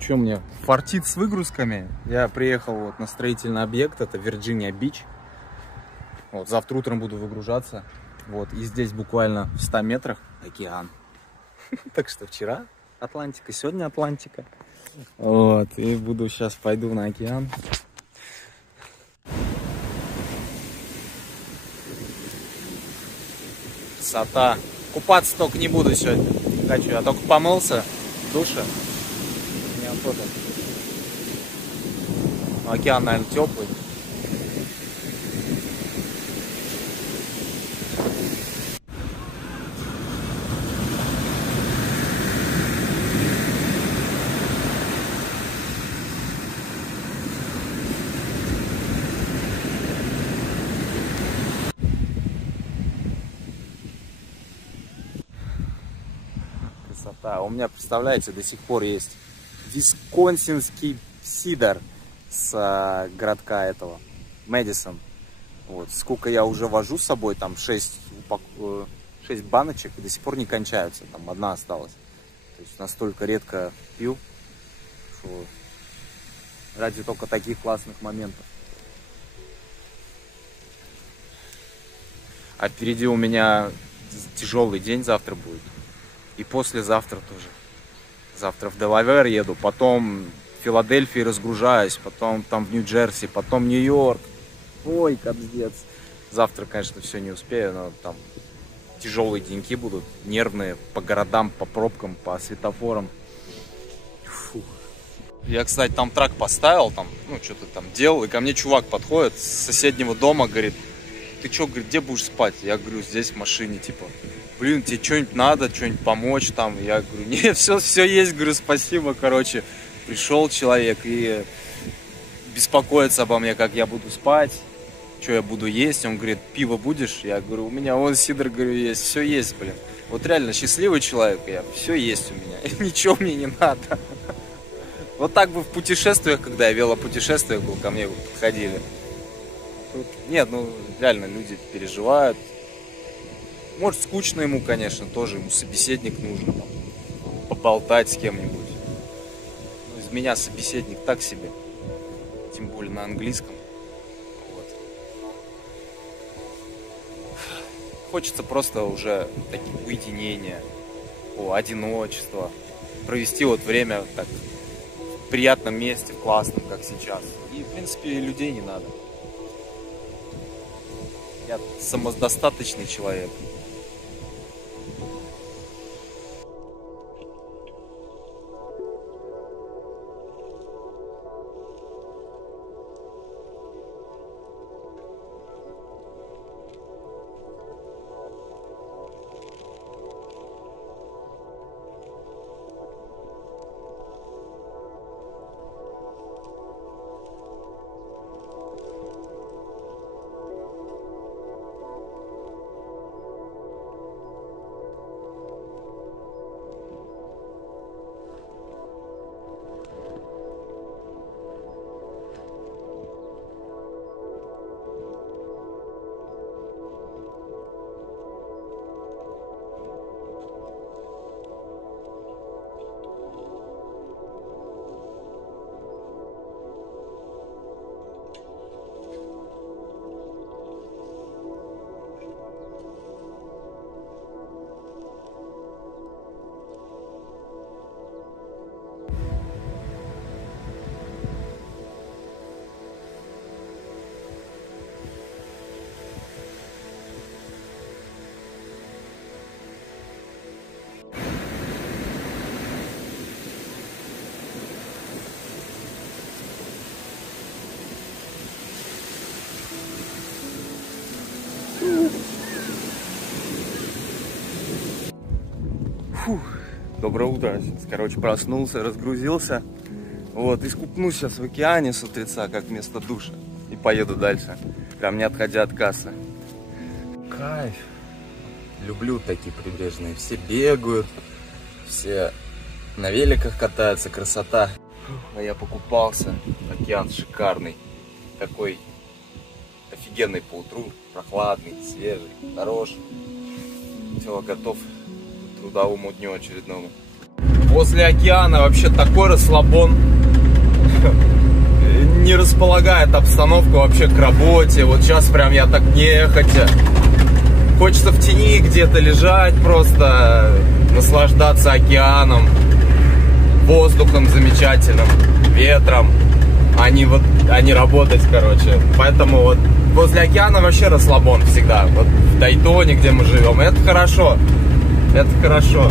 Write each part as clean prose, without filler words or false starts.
Что мне фартит с выгрузками? Я приехал вот на строительный объект, это Вирджиния Бич. Вот, завтра утром буду выгружаться. Вот, и здесь буквально в 100 метрах океан. Так что вчера Атлантика, сегодня Атлантика. Вот, и буду сейчас пойду на океан. Красота. Купаться только не буду сегодня. Не хочу. Я только помылся в душе. Неохота. Океан, наверное, теплый. Красота. У меня, представляете, до сих пор есть висконсинский сидр с городка этого, Мэдисон. Вот. Сколько я уже вожу с собой, там 6 баночек, и до сих пор не кончаются, там одна осталась. То есть настолько редко пью, что ради только таких классных моментов. А впереди у меня тяжелый день завтра будет. И послезавтра тоже. Завтра в Делавэр еду, потом в Филадельфии разгружаюсь, потом там в Нью-Джерси, потом Нью-Йорк. Ой, капздец. Завтра, конечно, все не успею, но там тяжелые деньки будут, нервные, по городам, по пробкам, по светофорам. Фух. Я, кстати, там трак поставил, там, ну, что-то там делал, и ко мне чувак подходит с соседнего дома, говорит: ты что, говорит, где будешь спать? Я говорю: здесь, в машине, типа. Блин, тебе что-нибудь надо, что-нибудь помочь там? Я говорю: не, все есть, говорю, спасибо, короче. Пришел человек и беспокоится обо мне, как я буду спать, что я буду есть. Он говорит: пиво будешь? Я говорю: у меня вон сидр, говорю, есть, все есть, блин. Вот реально счастливый человек я, все есть у меня, ничего мне не надо. Вот так бы в путешествиях, когда я велопутешествиях был, ко мне подходили. Нет, ну реально люди переживают. Может, скучно ему, конечно, тоже, ему собеседник нужно, там, поболтать с кем-нибудь. Но из меня собеседник так себе, тем более на английском. Вот. Хочется просто уже такие уединения, одиночества, провести вот время так в приятном месте, в классном, как сейчас. И, в принципе, людей не надо. Я самодостаточный человек. Фух. Доброе утро. Короче, проснулся, разгрузился. Вот, искупнусь сейчас в океане с утреца, как вместо душа. И поеду дальше, прям не отходя от кассы. Кайф. Люблю такие прибрежные. Все бегают, все на великах катаются, красота. А я покупался. Океан шикарный. Такой офигенный по утру, прохладный, свежий, хороший. Все, готов к трудовому дню очередному. Возле океана вообще такой расслабон. Не располагает обстановка вообще к работе. Вот сейчас прям я так нехотя. Хочется в тени где-то лежать, просто наслаждаться океаном, воздухом замечательным, ветром, а не работать, короче. Поэтому вот возле океана вообще расслабон всегда. Вот в Дайтоне, где мы живем, это хорошо. Это хорошо.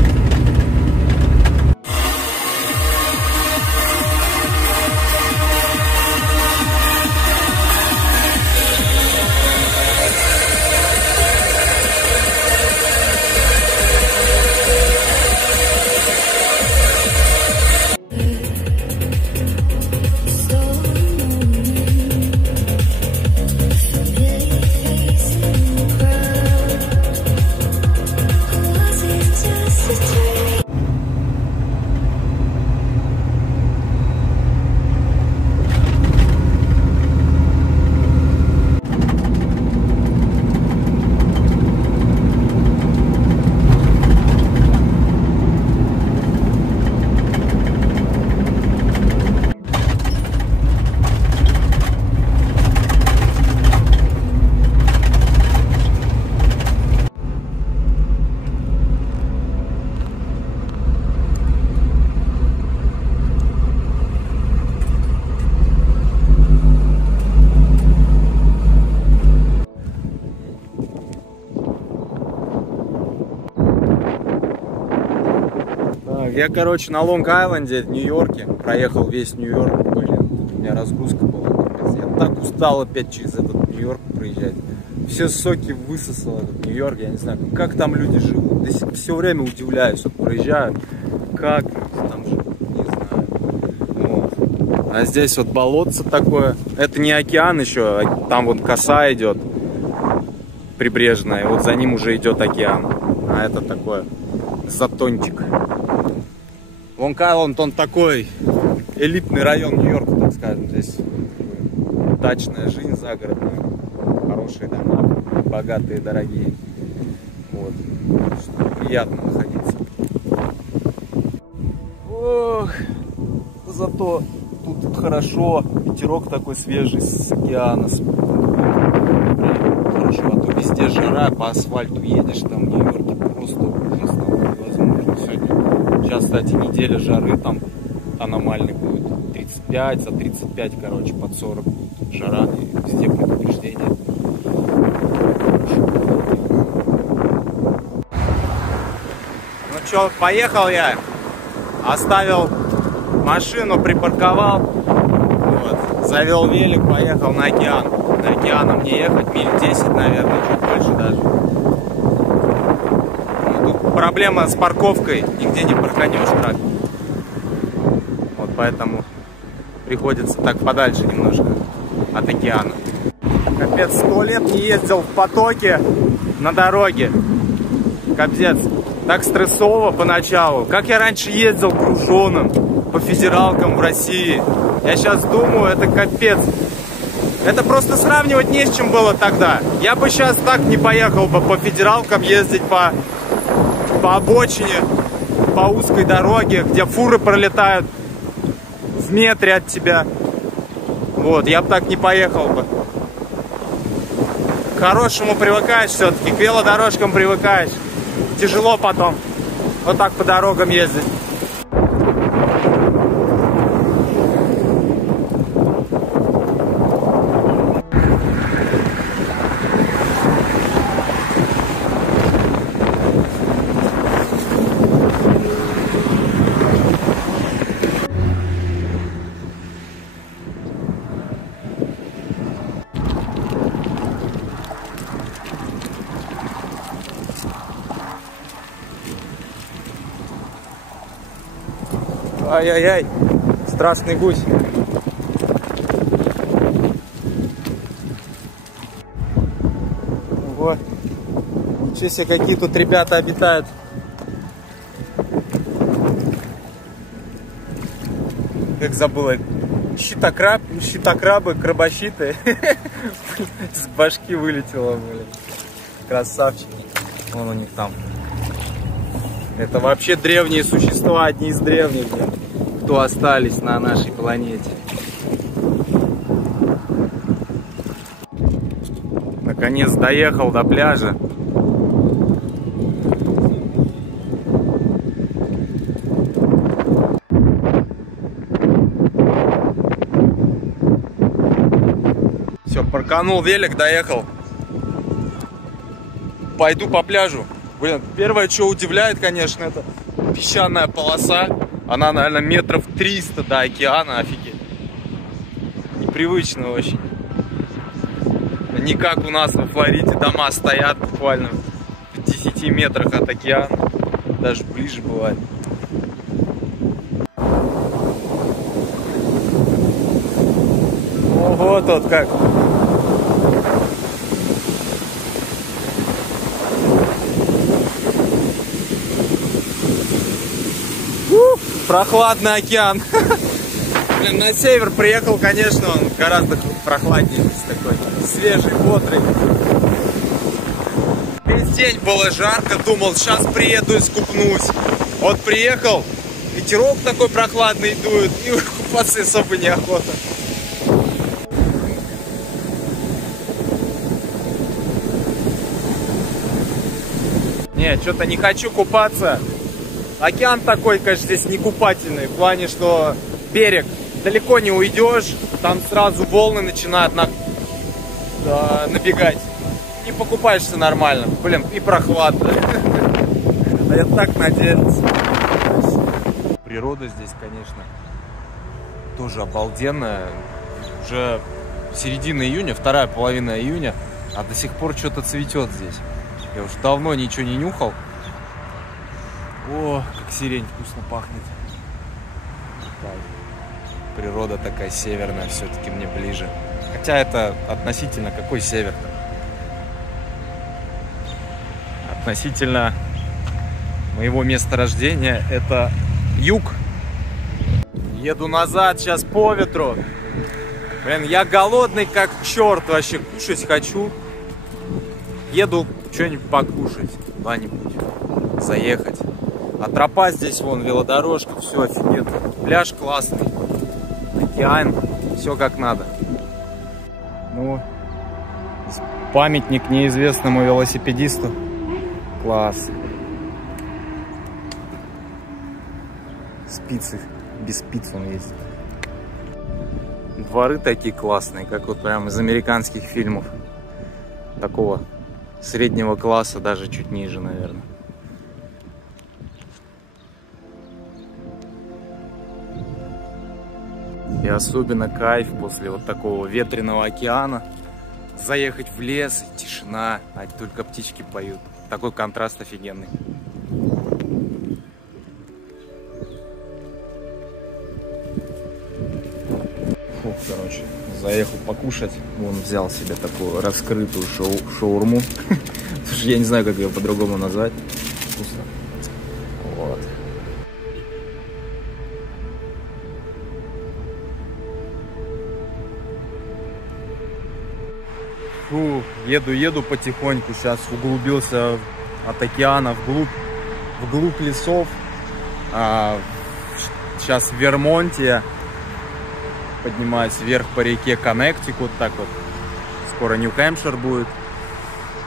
Я, короче, на Лонг-Айленде, в Нью-Йорке, проехал весь Нью-Йорк, блин, у меня разгрузка была, капец. Я так устал опять через этот Нью-Йорк проезжать. Все соки высосал этот Нью-Йорк, я не знаю, как там люди живут. Все время удивляюсь, вот проезжаю, как люди там живут, не знаю. Вот. А здесь вот болотце такое, это не океан еще, там вот коса идет прибрежная, и вот за ним уже идет океан, а это такое затончик. Лонг-Айленд, он такой элитный район Нью-Йорка, так скажем. Здесь дачная жизнь загородная, хорошие дома, богатые, дорогие. Вот. Приятно находиться. Ох, зато тут хорошо, ветерок такой свежий с океана. Хорошо, а то везде жара, по асфальту едешь, там в Нью-Йорке просто ужас, там невозможно сегодня. Сейчас, кстати, неделя жары, там аномальный будет 35, за 35, короче, под 40 будет жара, и везде предупреждения. Ну что, поехал я, оставил машину, припарковал, вот, завел велик, поехал на океан. До океана мне ехать миль 10, наверное, чуть больше даже. Тут проблема с парковкой, нигде не парканешь так. Вот поэтому приходится так подальше немножко от океана. Капец, 100 лет не ездил в потоке на дороге. Капец, так стрессово поначалу. Как я раньше ездил груженым по федералкам в России. Я сейчас думаю, это капец. Это просто сравнивать не с чем было тогда. Я бы сейчас так не поехал бы по федералкам ездить по обочине, по узкой дороге, где фуры пролетают в метре от тебя. Вот, я бы так не поехал бы. К хорошему привыкаешь все-таки, к велодорожкам привыкаешь. Тяжело потом вот так по дорогам ездить. Ай-яй-яй, страшный гусь. Ого, ничего себе, какие тут ребята обитают. Как забыла, щитокрабы, крабощиты. С башки вылетело, блин. Красавчики. Вон у них там Это вообще древние существа, одни из древних, кто остались на нашей планете. Наконец доехал до пляжа. Все, парканул велик, доехал. Пойду по пляжу. Блин, первое, что удивляет, конечно, это песчаная полоса. Она, наверное, метров 300 до океана, офигеть. Непривычно очень. Не как у нас во Флориде дома стоят буквально в 10 метрах от океана. Даже ближе бывает. Ого, тут как. Прохладный океан. Блин, на север приехал, конечно, он гораздо прохладнее, такой свежий, бодрый. Весь день было жарко, думал, сейчас приеду искупнусь. Вот приехал, ветерок такой прохладный дует, и купаться особо неохота. Не, что-то не хочу купаться. Океан такой, конечно, здесь не купательный, в плане, что берег далеко не уйдешь, там сразу волны начинают набегать. Не покупаешься нормально, блин, и прохладно. А я так надеялся. Природа здесь, конечно, тоже обалденная. Уже середина июня, вторая половина июня, а до сих пор что-то цветет здесь. Я уже давно ничего не нюхал. О, как сирень вкусно пахнет. Природа такая северная, все-таки мне ближе. Хотя это относительно какой север-то? Относительно моего места рождения это юг. Еду назад сейчас по ветру. Блин, я голодный как черт, вообще кушать хочу. Еду что-нибудь покушать, куда-нибудь заехать. А тропа здесь, вон, велодорожка, все офигенно. Пляж классный, океан, все как надо. Ну, памятник неизвестному велосипедисту. Класс. Спицы, без спиц он ездит. Дворы такие классные, как вот прям из американских фильмов. Такого среднего класса, даже чуть ниже, наверное. И особенно кайф после вот такого ветреного океана заехать в лес, и тишина, а только птички поют. Такой контраст офигенный. Фух, короче, заехал покушать. Вон взял себе такую раскрытую шаурму. Слушай, я не знаю, как ее по-другому назвать. Вкусно. Вот. Фу, еду потихоньку, сейчас углубился от океана вглубь лесов. Сейчас в Вермонте поднимаюсь вверх по реке Коннектикут, так вот. Скоро Нью-Хэмпшир будет.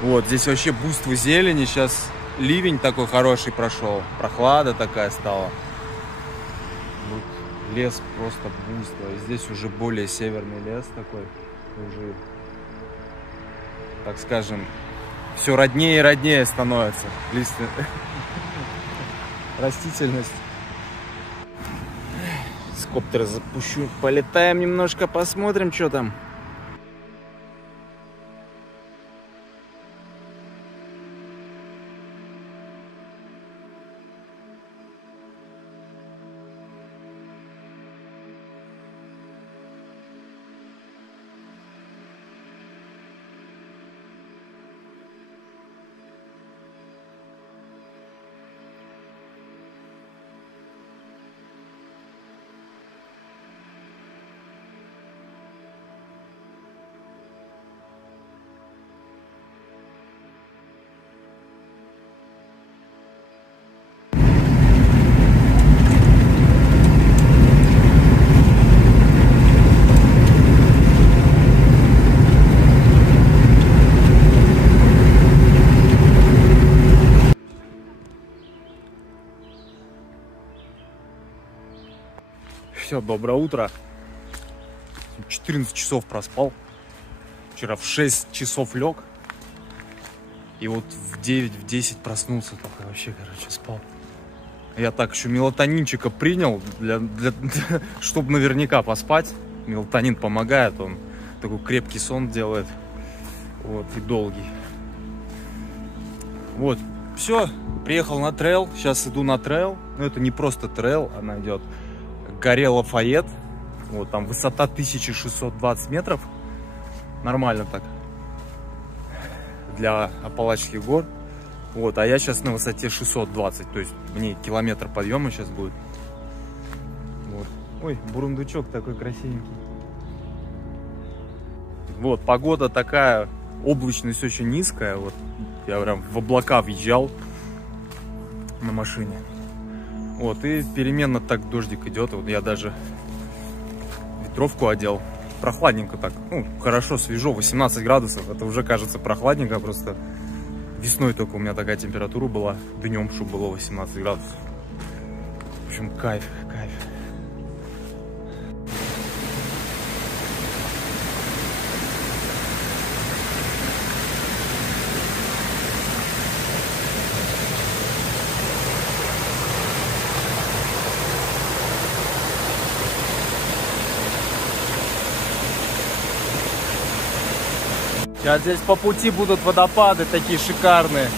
Вот, здесь вообще буйство зелени, сейчас ливень такой хороший прошел, прохлада такая стала. Вот, лес просто буйство, и здесь уже более северный лес такой, уже, так скажем, все роднее и роднее становится. Растительность. С коптера запущу. Полетаем немножко, посмотрим, что там. Все, доброе утро. 14 часов проспал. Вчера в 6 часов лег. И вот в 9-10 проснулся. Только вообще, короче, спал. Я так еще мелатонинчика принял, чтобы наверняка поспать. Мелатонин помогает, он такой крепкий сон делает. Вот, и долгий. Вот, все, приехал на трейл. Сейчас иду на трейл. Но это не просто трейл, она идет к горе Лафайет. Вот, там высота 1620 метров. Нормально так. Для Апалачских гор. Вот, а я сейчас на высоте 620. То есть мне километр подъема сейчас будет. Вот. Ой, бурундучок такой красивенький. Вот, погода такая, облачность очень низкая. Вот, я прям в облака въезжал на машине. Вот, и переменно так дождик идет. Вот я даже ветровку одел. Прохладненько так. Ну, хорошо, свежо, 18 градусов. Это уже кажется прохладненько. Просто весной только у меня такая температура была. Днем, чтобы было 18 градусов. В общем, кайф, кайф. Сейчас здесь по пути будут водопады такие шикарные.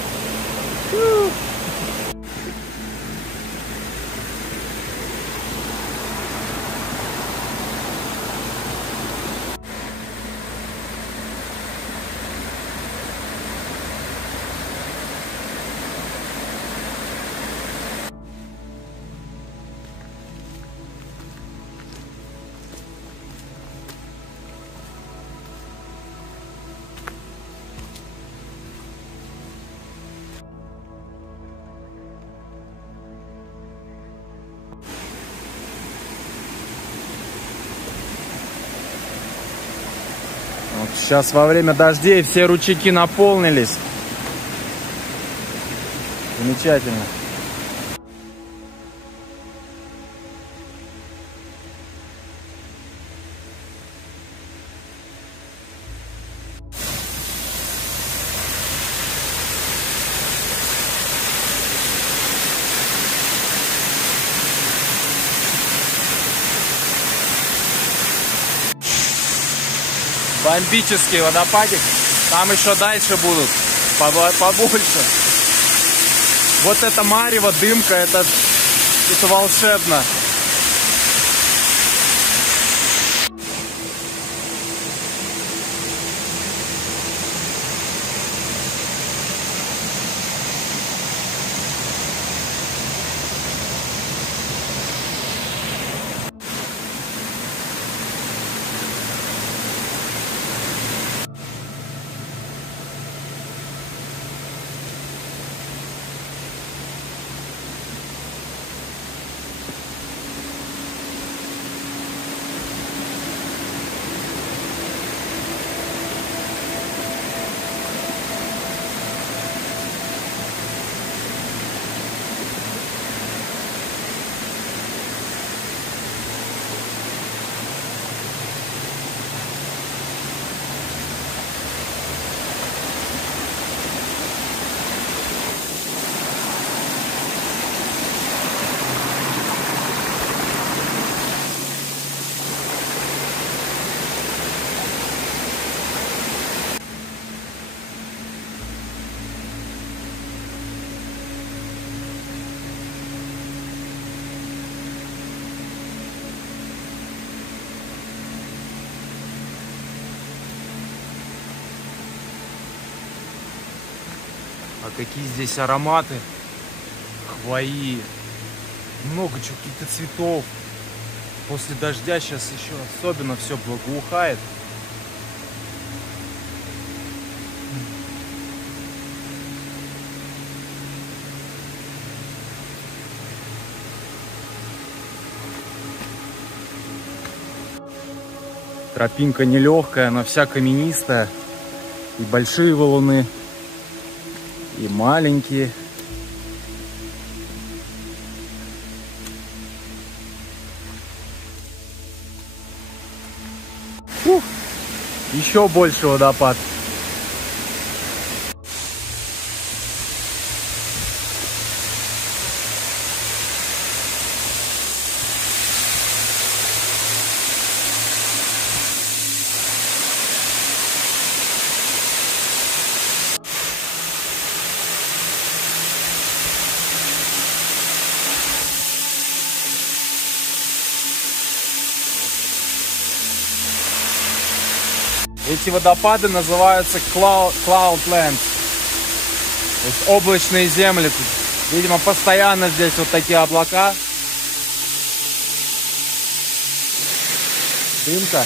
Вот сейчас во время дождей все ручейки наполнились. Замечательно. Бомбический водопадик. Там еще дальше будут побольше. Вот это марево, дымка, это волшебно. А какие здесь ароматы, хвои, много чего, каких-то цветов. После дождя сейчас еще особенно все благоухает. Тропинка нелегкая, она вся каменистая. И большие валуны, и маленькие. Фух, еще больше водопад. Эти водопады называются Cloudland, то есть облачные земли. Тут, видимо, постоянно здесь вот такие облака. Дымка.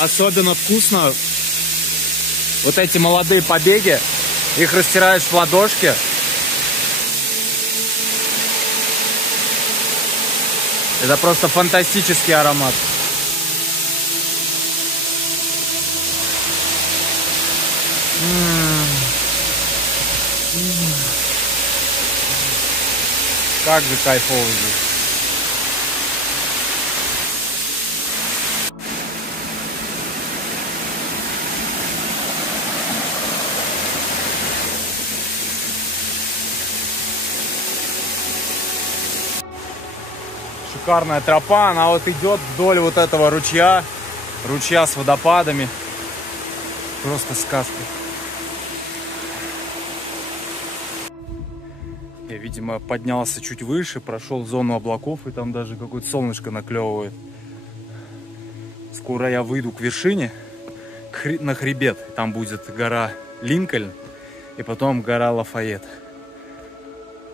Особенно вкусно вот эти молодые побеги. Их растираешь в ладошки. Это просто фантастический аромат. Как же кайфово здесь. Шикарная тропа, она вот идет вдоль вот этого ручья с водопадами. Просто сказка. Я, видимо, поднялся чуть выше, прошел зону облаков, и там даже какое-то солнышко наклевывает. Скоро я выйду к вершине, на хребет. Там будет гора Линкольн, и потом гора Лафайет.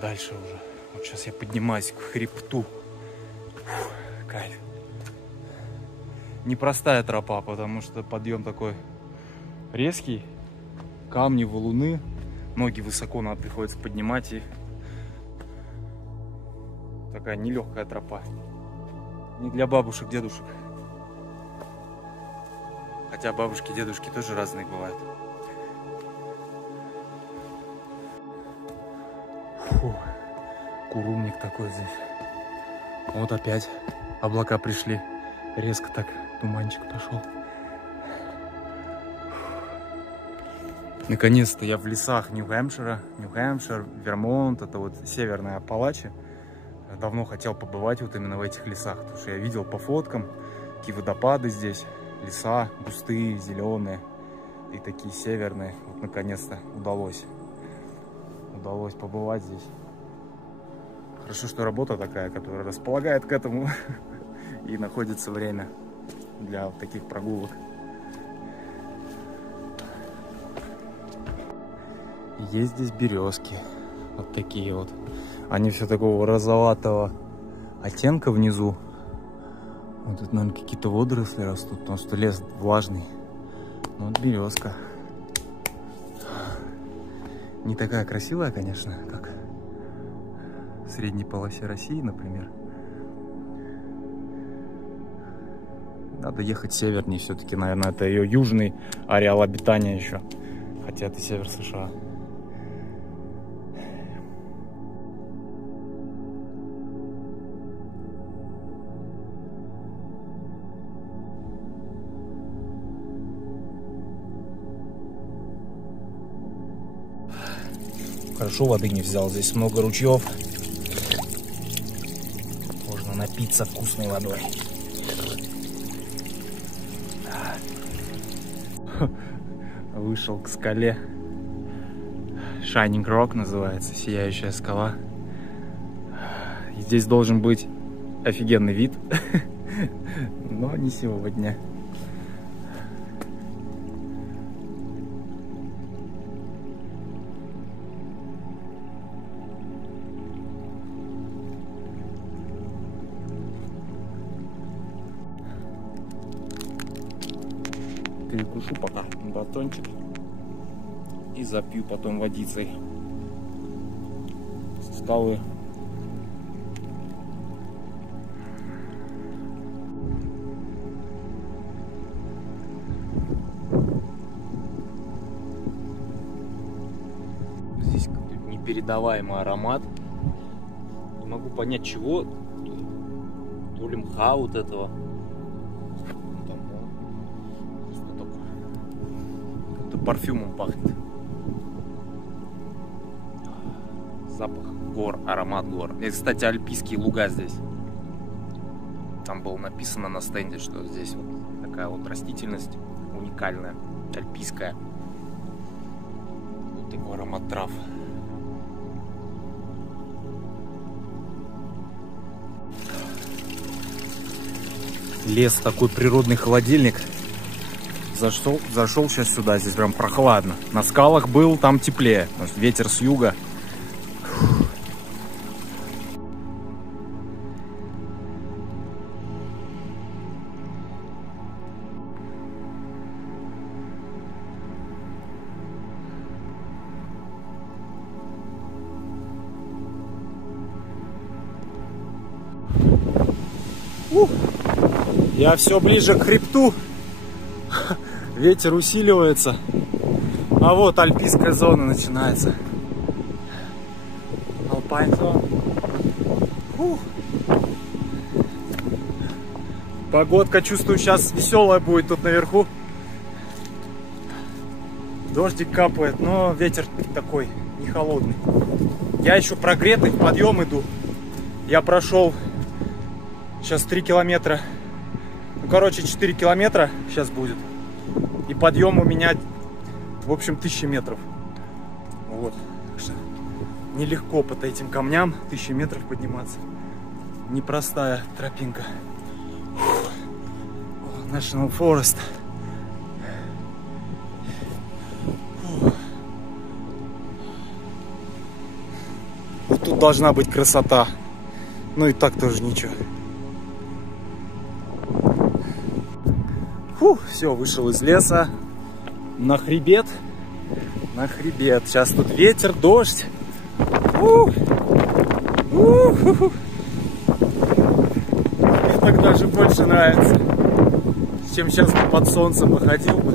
Дальше уже. Вот сейчас я поднимаюсь к хребту. Фух, кайф. Непростая тропа, потому что подъем такой резкий. Камни, валуны. Ноги высоко надо приходится поднимать. И такая нелегкая тропа. Не для бабушек, дедушек. Хотя бабушки, дедушки тоже разные бывают. Фу, курумник такой здесь. Вот опять облака пришли. Резко так туманчик пошел. Наконец-то я в лесах Нью-Хэмпшира. Нью-Хэмпшир, Вермонт, это вот северная Апалачи. Давно хотел побывать вот именно в этих лесах, потому что я видел по фоткам, какие водопады здесь, леса густые, зеленые и такие северные. Вот наконец-то удалось побывать здесь. Хорошо, что работа такая, которая располагает к этому и находится время для вот таких прогулок. Есть здесь березки, вот такие вот. Они все такого розоватого оттенка внизу. Вот тут, наверное, какие-то водоросли растут, потому что лес влажный. Вот березка. Не такая красивая, конечно, как в средней полосе России, например. Надо ехать севернее все-таки, наверное, это ее южный ареал обитания еще. Хотя это север США. Хорошо, воды не взял. Здесь много ручьев. Можно напиться вкусной водой. Вышел к скале. Shining Rock называется. Сияющая скала. И здесь должен быть офигенный вид. Но не сегодня. Перекушу пока батончик и запью потом водицей со скалы. Здесь какой-то непередаваемый аромат. Не могу понять чего. То ли мха вот этого. Там парфюмом пахнет. Запах гор, аромат гор. И, кстати, альпийские луга здесь. Там было написано на стенде, что здесь вот такая вот растительность уникальная, альпийская. Вот такой аромат трав. Лес, такой природный холодильник. Зашел сейчас сюда, здесь прям прохладно. На скалах был, там теплее. Ветер с юга. Я все ближе к хребту. Ветер усиливается. А вот альпийская зона начинается. Alpine zone. Погодка, чувствую, сейчас веселая будет тут наверху. Дождик капает, но ветер такой не холодный. Я еще прогретый, в подъем иду. Я прошел сейчас 3 километра. Ну, короче, 4 километра сейчас будет. И подъем у меня, в общем, 1000 метров. Вот. Нелегко по этим камням 1000 метров подниматься. Непростая тропинка. National Forest. Вот тут должна быть красота. Ну и так тоже ничего. Все, вышел из леса на хребет. На хребет. Сейчас тут ветер, дождь. Мне так даже больше нравится, чем сейчас бы под солнцем походил бы.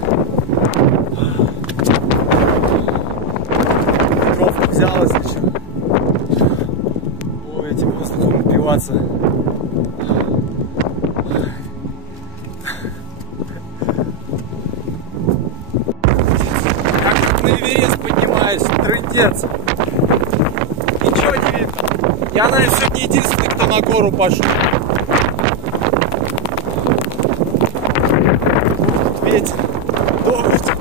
Ветровку взял, если что. Ой, этим воздухом напиваться. Трындец. Ничего не видно. Я, наверное, сегодня единственный, кто на гору пошел. Ветер, дождь.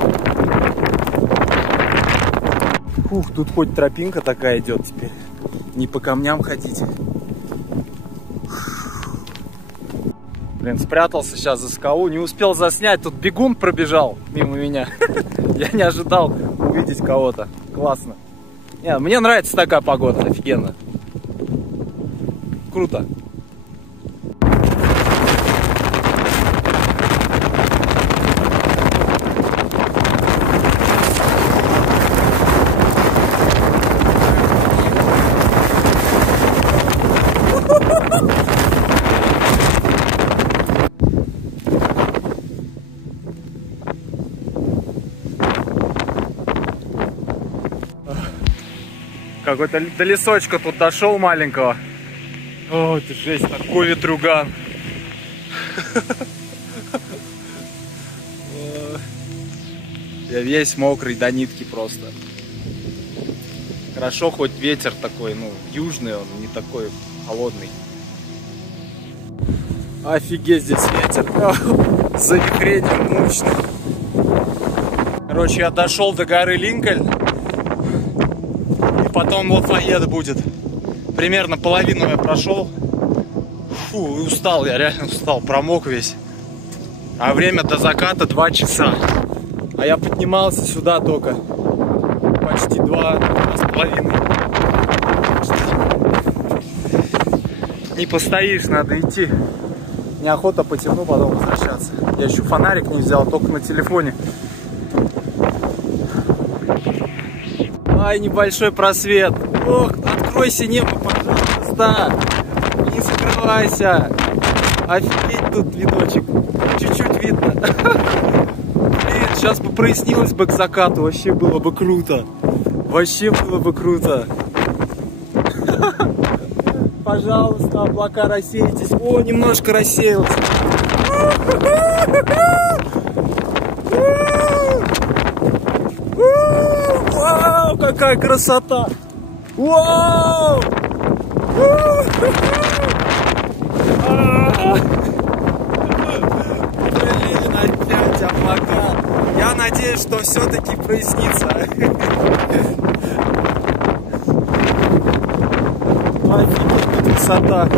Фух, тут хоть тропинка такая идет теперь. Не по камням ходить. Блин, спрятался сейчас за скалу. Не успел заснять. Тут бегун пробежал мимо меня. Я не ожидал увидеть кого-то. Классно. Не, мне нравится такая погода, офигенно. Круто. Какой-то до лесочка тут дошел маленького. О, это жесть, такой ветруган. Я весь мокрый до нитки просто. Хорошо, хоть ветер такой, ну, южный, он не такой холодный. Офигеть, здесь ветер. Завихрение мощное. Короче, я дошел до горы Линкольн. Потом Лафайет будет. Примерно половину я прошел. Фу, устал, я реально устал, промок весь. А время до заката 2 часа. А я поднимался сюда только почти 2,5. Не постоишь, надо идти. Неохота потяну, потом возвращаться. Я еще фонарик не взял, только на телефоне. Ай, небольшой просвет. Ох, откройся небо, пожалуйста. Не закрывайся. Офигеть, тут видочек. Чуть-чуть видно. Блин, сейчас бы прояснилось бы к закату. Вообще было бы круто. Вообще было бы круто. Пожалуйста, облака, рассейтесь. О, немножко рассеялся. какая красота! Вау! Блин, опять облака. Я надеюсь, что все-таки прояснится. Офигеть, красота.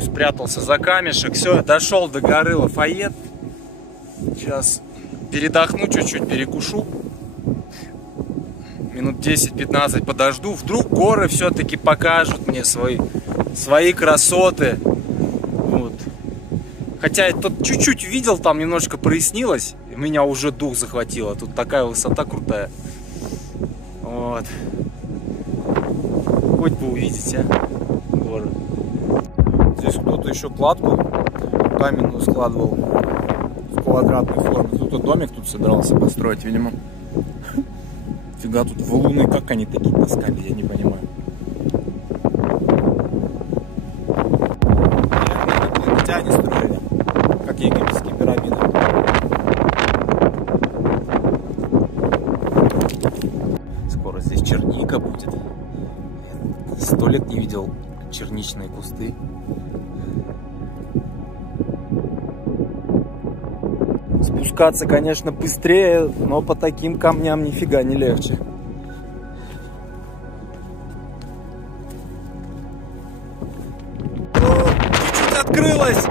Спрятался за камешек. Все, дошел до горы Лафайет. Сейчас передохну чуть-чуть, перекушу. Минут 10-15 подожду. Вдруг горы все-таки покажут мне свои красоты. Вот. Хотя я тут чуть-чуть видел, там немножко прояснилось. И меня уже дух захватило. Тут такая высота крутая. Вот. Хоть бы увидеть, а, горы. Здесь кто-то еще кладку каменную складывал в квадратной форме. Кто-то домик тут собирался построить, видимо. Фига, тут валуны, как они такие таскали, я не понимаю. Где они строили? Как египетские пирамиды. Скоро здесь черника будет. Я 100 лет не видел черничные кусты. Спускаться, конечно, быстрее, но по таким камням нифига не легче. Чуть-чуть открылось!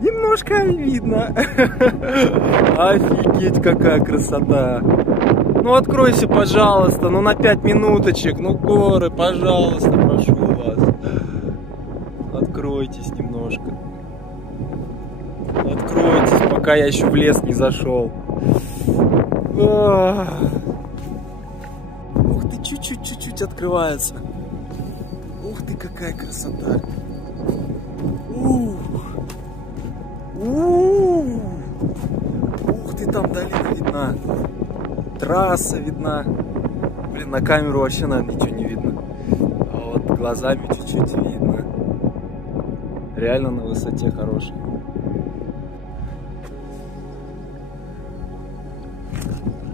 Немножко видно. Офигеть, какая красота! Ну откройся, пожалуйста, ну на 5 минуточек, ну горы, пожалуйста, прошу вас. Откройтесь немножко. Откройтесь, пока я еще в лес не зашел. Ух ты, чуть-чуть открывается. Ух ты, какая красота. Ух ты, там долина видна. Трасса видна. Блин, на камеру вообще, наверное, ничего не видно. А вот глазами чуть-чуть видно. Реально на высоте хорошей.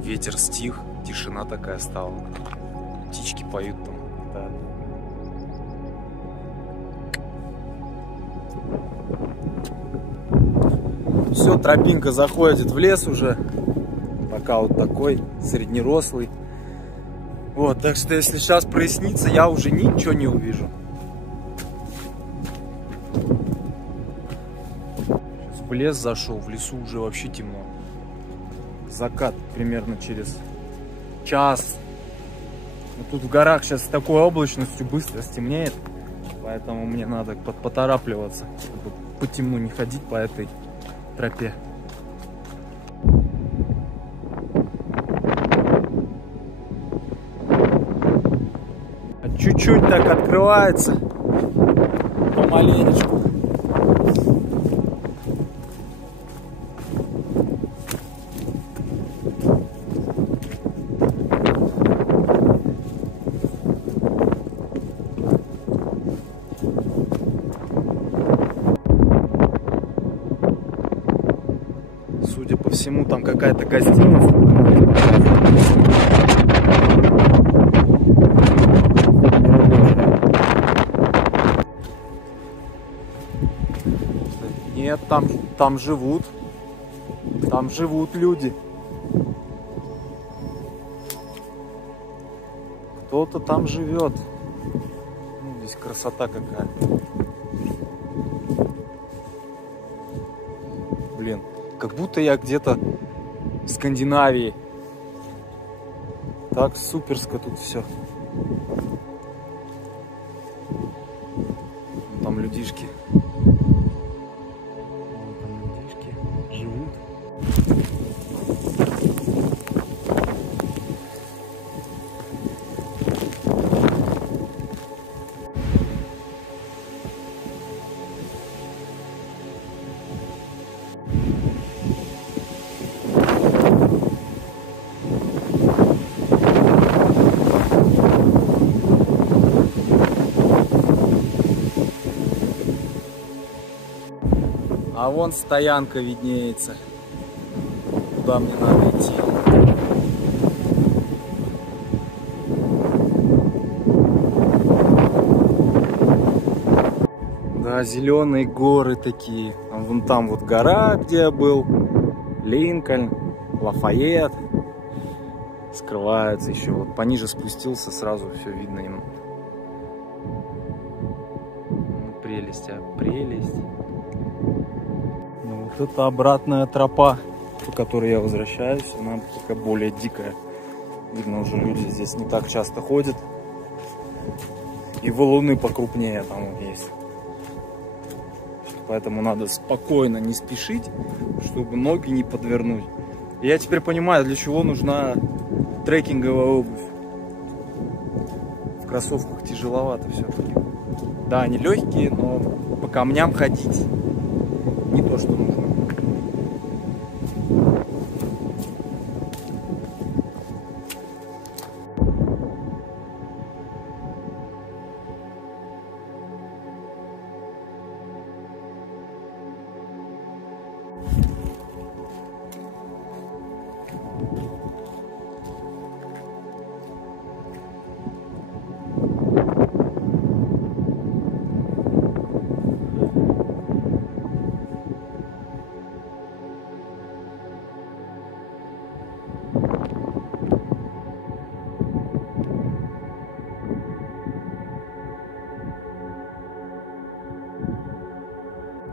Ветер стих, тишина такая стала. Птички поют там. Да. Все, тропинка заходит в лес уже. Пока вот такой, среднерослый. Вот, так что если сейчас прояснится, я уже ничего не увижу. Сейчас в лес зашел, в лесу уже вообще темно. Закат примерно через час. Но тут в горах сейчас с такой облачностью быстро стемнеет. Поэтому мне надо поторапливаться, чтобы по темну не ходить по этой тропе. Чуть-чуть так открывается. Помаленечку. Судя по всему, там какая-то гостиница. Нет, там живут люди. Кто-то там живет. Ну, здесь красота какая. Блин, как будто я где-то в Скандинавии. Так суперско тут все. Там людишки. Живут. А вон стоянка виднеется. Куда мне надо идти? Да, зеленые горы такие. А вон там вот гора, где я был. Линкольн, Лафайет. Скрывается еще. Вот пониже спустился, сразу все видно им. Ну, прелесть, а прелесть. Ну, вот это обратная тропа, по которой я возвращаюсь. Она такая более дикая. Видно, уже люди здесь не так часто ходят. И валуны покрупнее там вот есть. Поэтому надо спокойно, не спешить, чтобы ноги не подвернуть. И я теперь понимаю, для чего нужна трекинговая обувь. В кроссовках тяжеловато все-таки. Да, они легкие, но по камням ходить не то, что нужно.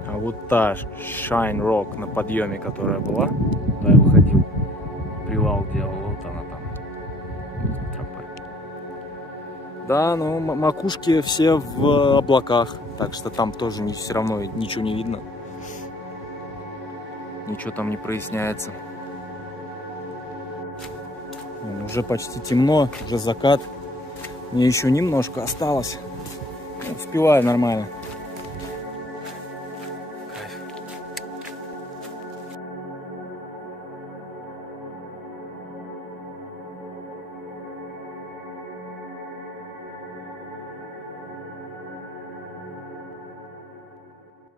А вот та Shine Rock на подъеме, которая была, куда я выходил, привал делал, вот она там, тропа. Да, но макушки все в облаках, так что там тоже все равно ничего не видно. Ничего там не проясняется. Уже почти темно, уже закат. Мне еще немножко осталось. Успеваю нормально.